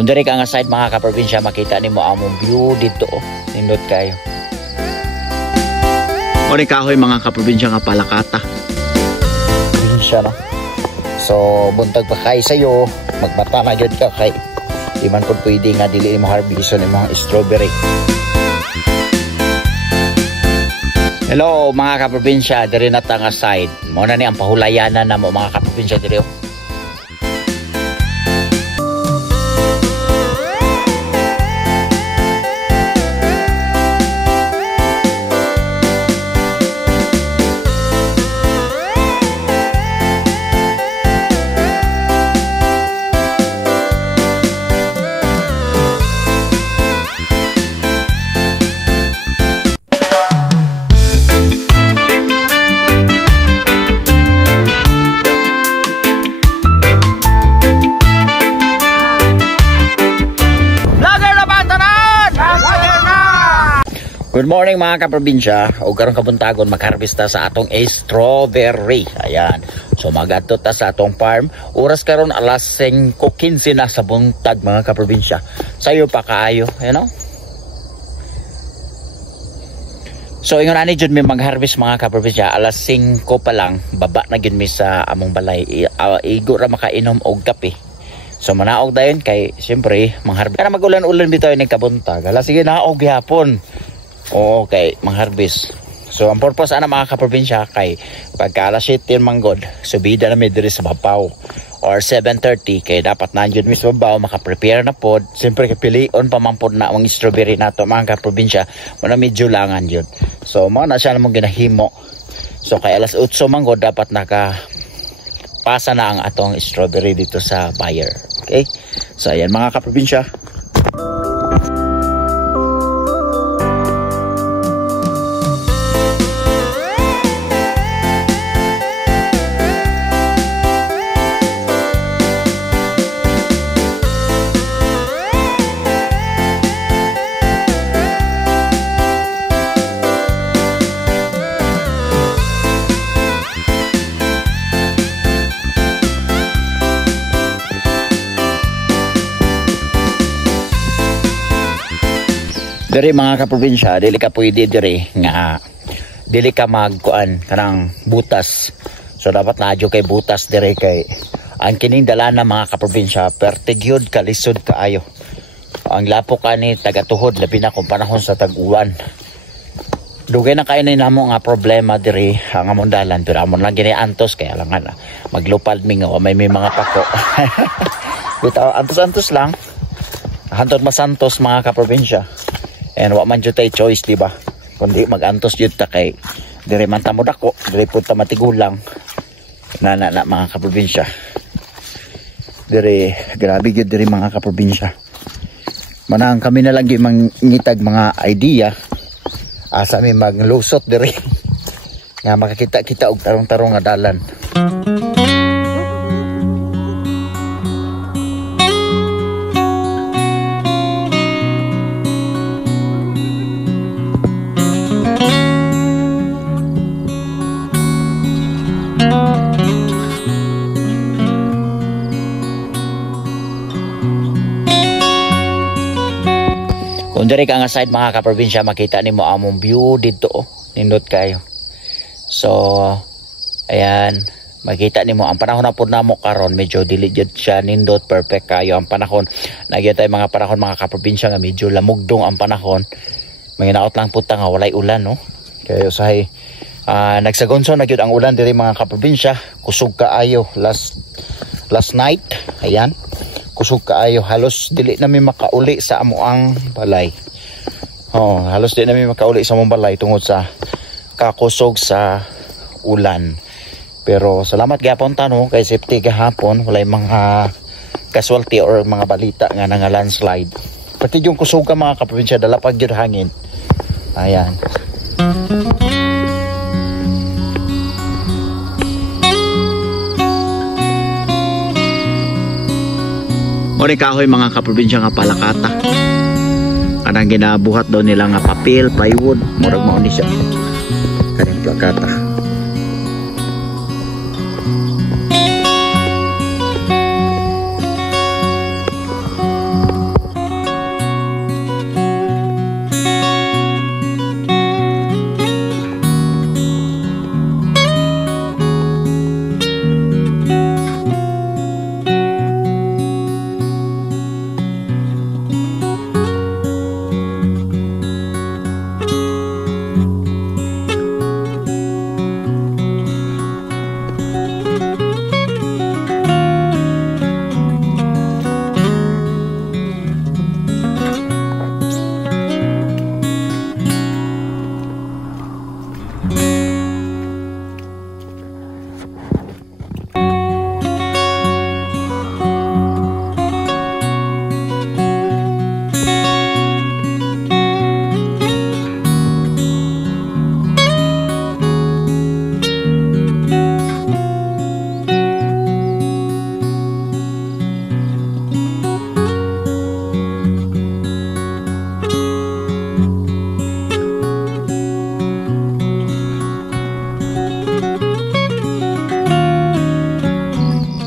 Kung diri ka nga side mga kaprobinsya, makita nimo among view dito. Nindot kayo. Ori kahoy mga kaprobinsya nga palakata. Probinsya no. So buntag pa kay sayo, magbata na gyud ka kay di man pud pwede nga dili mo harveston ng mga strawberry. Hello mga kaprobinsya, diri na ta nga side. Mo na ni ang pahulayanan na mo mga kaprobinsya diri. Good morning mga kaprobinsya, o karong kabuntagon magharvesta sa atong strawberry. Ayan, so magadto ta sa atong farm. Oras karon alas 5:15 na sa buntag mga kaprobinsya. Sayo pa kaayo, you know? So ingon ani jud mi magharvest mga kaprobinsya, alas 5 pa lang baba na gyud mi sa among balay. Igo ra makainom og kape. So manaog dayon kay siyempre mangharvest. Kana magulan-ulan bitaw ni kabuntag. Ala sige na og gyapon. Okay, mangharvest. So ang purpose ana mga kaprobinsya kay pagka alas 7 manggod, subida na mi diri sa babaw or 7:30 kay dapat nandiyon mi sa babaw maka-prepare na pod. Siyempre kay pilion pa man pod na ang strawberry nato mga kaprobinsya, muna medyo langan yun. So mo na siya namong ginahimo. So kay alas 8 manggod dapat naka pasa na ang atong strawberry dito sa buyer. Okay? So ayan mga kaprobinsya. Diri mga kaprobinsya, dili ka pwede diri nga dili ka magkuan kanang butas. So dapat naadyo kay butas diri kay ang kining dala na mga kaprobinsya pertigyod kalisod kaayo. Ang lapo kani tagatuhod labi na kung panahon sa tag-uwan. Dugay na kay namo nga problema diri ang among dalan pero amon lang gini antos kaya lang na maglupad mi nga may mga pako. Bitaw antos-antos lang. Hantod masantos mga kaprobinsya. And wa man jud tay choice di ba? Kundi magantos jud ta kay dire man ta mo dako, dire pud ta matigulang. Na mga kaprobinsya. Dire grabe jud dire mga kaprobinsya. Manang kami na lang gyud mangitag mga idea asa mi maglusot dire. Nga makakita kita og tarong-tarong nga dalan. Kung diri ka nga side mga kaprobinsya, makita nimo among view dito. Nindot kayo. So ayan, makita nimo ang panahon na pud namo karon medyo dili jud siya nindot, perfect kayo ang panahon. Nagya tay mga panahon mga kaprobinsya nga medyo lamugdong ang panahon. Manginaot lang pud ta nga walay ulan no. Kaya usahay nagsagonso na gyud ang ulan diri mga kaprobinsya. Kusog kaayo last night. Ayan. Kusog kaayo, halos dili na mi makauli sa amuang balay. Halos dili na mi makauli sa among balay tungod sa kakusog sa ulan. Pero salamat gyapon ta no kay safety gahapon, walay mga casualty or mga balita nga nga landslide. Pati yung kusog ka mga kaprobinsya dala pag gyud hangin. Ayan. Ori kahoy mga kaprobinsya nga palakata. Kanang ginabuhat daw nila nga papel, plywood, murag mao ni siya. Kaning plakata.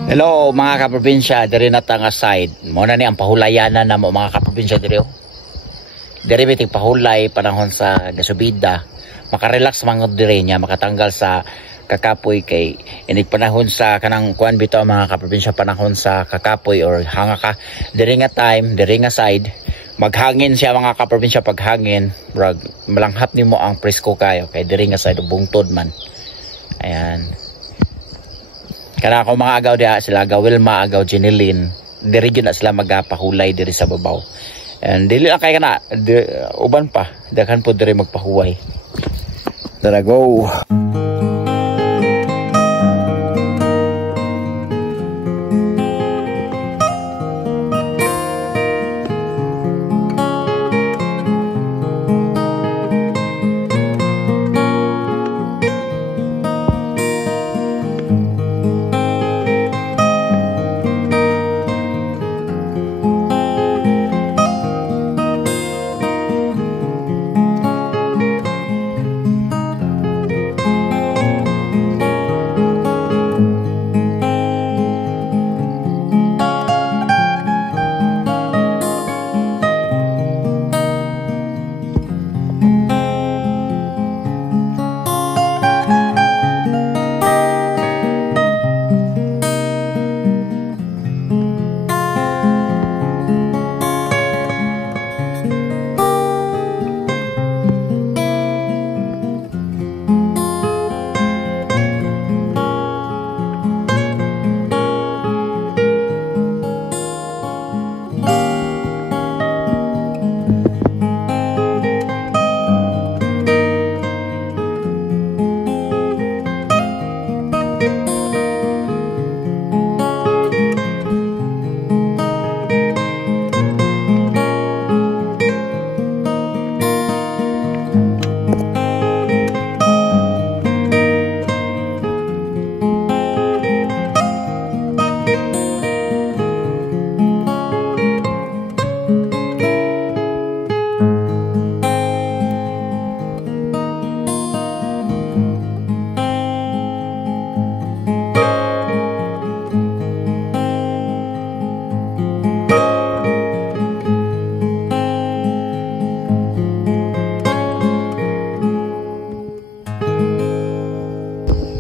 Hello mga kaprobinsya, diri na ta nga side. Mo na ni ang pahulayanan na mo mga kaprobinsya diri. Diri bitig pahulay panahon sa gasubida. Makarelax mga diri nya, makatanggal sa kakapoy kay inig panahon sa kanang kuan bitaw mga kaprobinsya, panahon sa kakapoy or hanga ka diri nga time, diri nga side. Maghangin siya mga kaprobinsya, paghangin brag malanghap nimo ang presko kayo kay diri nga side bungtod man. Ayan. Kana ako mga agaw diha sila agaw Wilma, agaw Jeneline. Diri gyud na sila magpahulay diri sa babaw. And dili lang kay kana uban pa daghan po diri magpahuway. Tara go.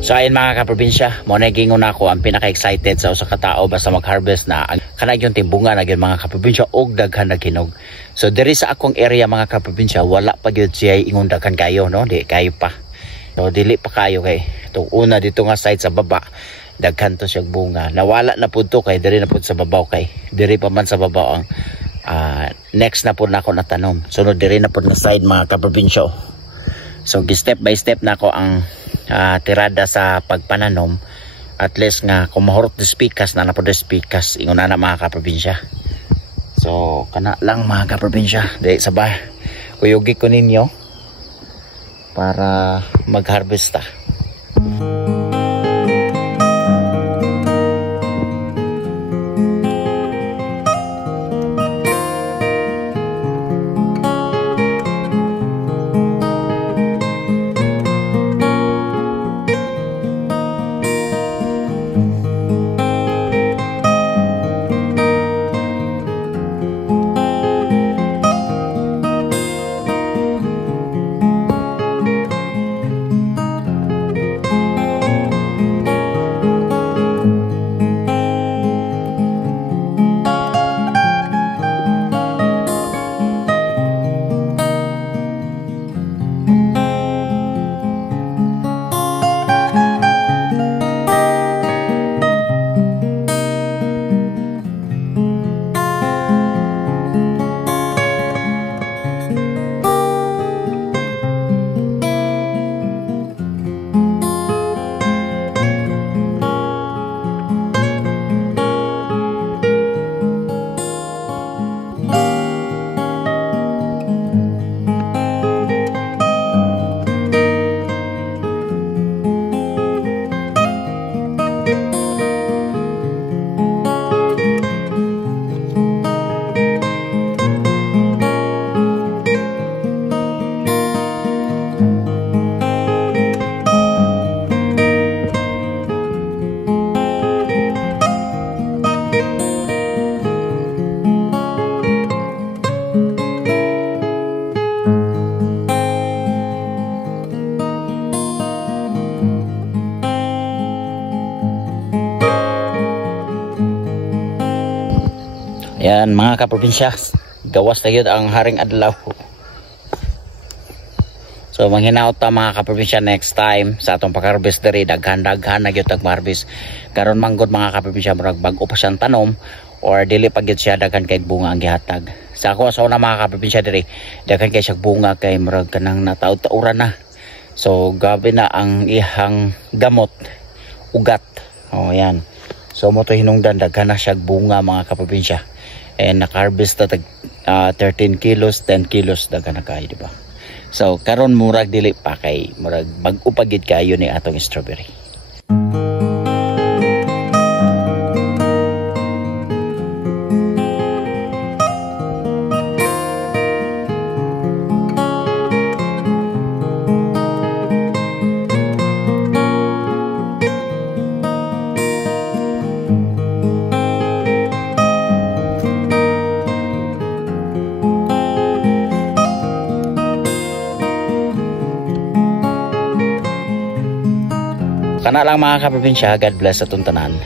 So ayun mga kaprobinsya, mo na gingon ako ang pinaka-excited sa usa ka tawo basta mag-harvest na kanang yung timbunga na gyud mga kaprobinsya og daghan na kinog. So diri sa akong area mga kaprobinsya wala pa gyud siya ingon daghan kayo no, di kayo pa. So dili pa kayo kay to una dito nga side sa baba daghan to siya bunga. Nawala na pud to kay diri na pud sa babaw kay diri pa man sa babaw ang next na pud nako natanom. Sunod diri na pud na side mga kaprobinsya. So step by step nako ang tirada sa pagpananom, at least nga kung mahurot des pikas na napod des pikas ingon na mga kaprobinsya. So kana lang mga kaprobinsya di sabah kuyugi ko ninyo para mag-harvest ta. Ayan mga kaprobinsya, gawas na yun ang haring adlaw. So manghinaot ta mga kaprobinsya next time sa atong pag-harvest diri, daghan-daghan na gyud tag-harvest. Karon manggod mga kaprobinsya murag bag-o pa siyang tanom or dili pa gyud siya daghan kay bunga ang gihatag. Sa ako sa una mga kaprobinsya diri, daghan kay siya bunga kay murag kanang nataud-tauran na. So gabi na ang ihang gamot, ugat. Oh yan. So mo to hinungdan daghan na siya bunga mga kaprobinsya. And naka-harvest na tag 13 kilos, 10 kilos daghan na kayo, di ba? So karon murag dili pa kay murag bag-o pa gid kayo ni atong strawberry. Kana lang mga kaprobinsya, God bless atong tanan.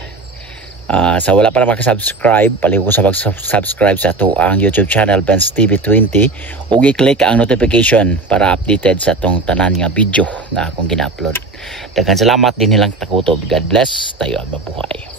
Sa wala pa na makasubscribe, paliw ko sa mag-subscribe sa ato ang YouTube channel Benz TV 20 ug i-click ang notification para updated sa atong tanan nga video nga akong gina-upload. Daghan salamat din nilang takutob. God bless, tayo ang mabuhay.